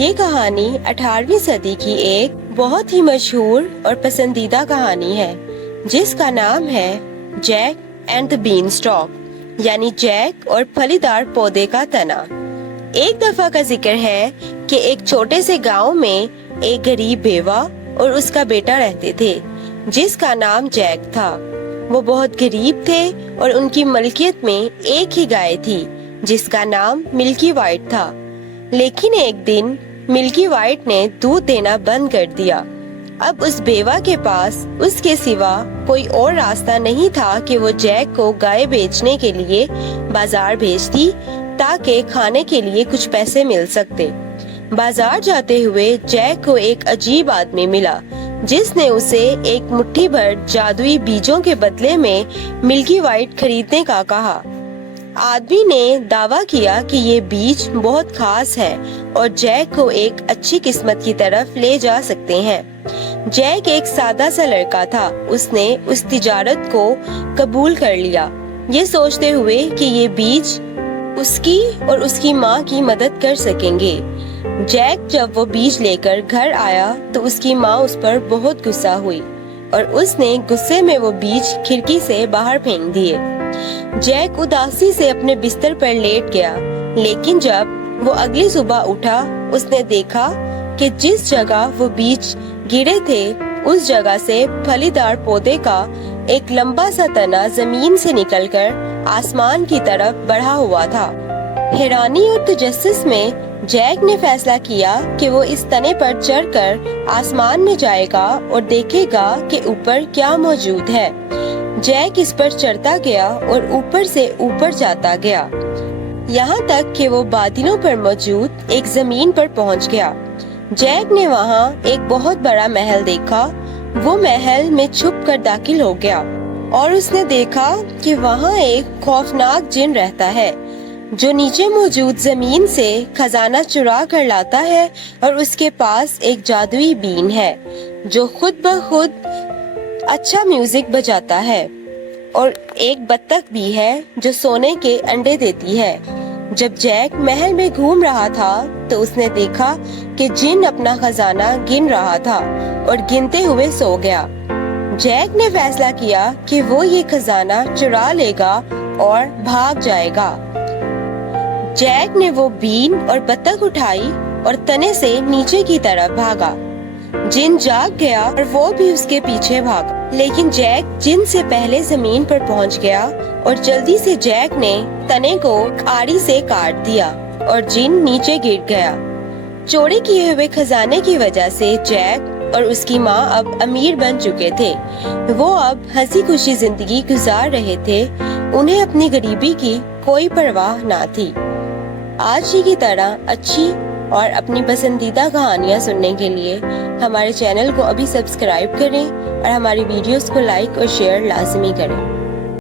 یہ کہانی 18ویں صدی کی ایک بہت ہی مشہور اور پسندیدہ کہانی ہے جس کا نام ہے Jack and the been stock, یعنی جیک اور پھلی دار پودے کا تنا۔ ایک دفعہ کا ذکر ہے کہ ایک چھوٹے سے گاؤں میں ایک غریب بیوہ اور اس کا بیٹا رہتے تھے جس کا نام جیک تھا۔ وہ بہت غریب تھے اور ان کی ملکیت میں ایک ہی گائے تھی جس کا نام ملکی وائٹ تھا، لیکن ایک دن ملکی وائٹ نے دودھ دینا بند کر دیا۔ اب اس بیوہ کے پاس اس کے سوا کوئی اور راستہ نہیں تھا کہ وہ جیک کو گائے بیچنے کے لیے بازار بھیجتی تاکہ کھانے کے لیے کچھ پیسے مل سکتے۔ بازار جاتے ہوئے جیک کو ایک عجیب آدمی ملا جس نے اسے ایک مٹھی بھر جادوئی بیجوں کے بدلے میں ملکی وائٹ خریدنے کا کہا۔ آدمی نے دعویٰ کیا کہ یہ بیج بہت خاص ہے اور جیک کو ایک اچھی قسمت کی طرف لے جا سکتے ہیں۔ جیک ایک سادہ سا لڑکا تھا، اس نے اس تجارت کو قبول کر لیا، یہ سوچتے ہوئے کہ یہ بیج اس کی اور اس کی ماں کی مدد کر سکیں گے۔ جیک جب وہ بیج لے کر گھر آیا تو اس کی ماں اس پر بہت غصہ ہوئی اور اس نے غصے میں وہ بیج کھڑکی سے باہر پھینک دیے۔ جیک اداسی سے اپنے بستر پر لیٹ گیا، لیکن جب وہ اگلی صبح اٹھا اس نے دیکھا کہ جس جگہ وہ بیج گرے تھے اس جگہ سے پھلی دار پودے کا ایک لمبا سا تنا زمین سے نکل کر آسمان کی طرف بڑھا ہوا تھا۔ حیرانی اور تجسس میں جیک نے فیصلہ کیا کہ وہ اس تنے پر چڑھ کر آسمان میں جائے گا اور دیکھے گا کہ اوپر کیا موجود ہے۔ جیک اس پر چڑھتا گیا اور اوپر سے اوپر جاتا گیا، یہاں تک کہ وہ بادلوں پر موجود ایک زمین پر پہنچ گیا۔ جیک نے وہاں ایک بہت بڑا محل دیکھا، وہ محل میں چھپ کر داخل ہو گیا اور اس نے دیکھا کہ وہاں ایک خوفناک جن رہتا ہے جو نیچے موجود زمین سے خزانہ چرا کر لاتا ہے، اور اس کے پاس ایک جادوئی بین ہے جو خود بخود اچھا میوزک بجاتا ہے، اور ایک بطخ بھی ہے جو سونے کے انڈے دیتی ہے۔ جب جیک محل میں گھوم رہا تھا تو اس نے دیکھا کہ جن اپنا خزانہ گن رہا تھا اور گنتے ہوئے سو گیا۔ جیک نے فیصلہ کیا کہ وہ یہ خزانہ چرا لے گا اور بھاگ جائے گا۔ جیک نے وہ بین اور بطخ اٹھائی اور تنے سے نیچے کی طرف بھاگا۔ جن جاگ گیا اور وہ بھی اس کے پیچھے بھاگا، لیکن جیک جن سے پہلے زمین پر پہنچ گیا اور جلدی سے جیک نے تنے کو آری سے کاٹ دیا اور جن نیچے گر گیا۔ چوری کیے ہوئے خزانے کی وجہ سے جیک اور اس کی ماں اب امیر بن چکے تھے، وہ اب ہنسی خوشی زندگی گزار رہے تھے، انہیں اپنی غریبی کی کوئی پرواہ نہ تھی۔ آج ہی کی طرح اچھی اور اپنی پسندیدہ کہانیاں سننے کے لیے ہمارے چینل کو ابھی سبسکرائب کریں اور ہماری ویڈیوز کو لائک اور شیئر لازمی کریں۔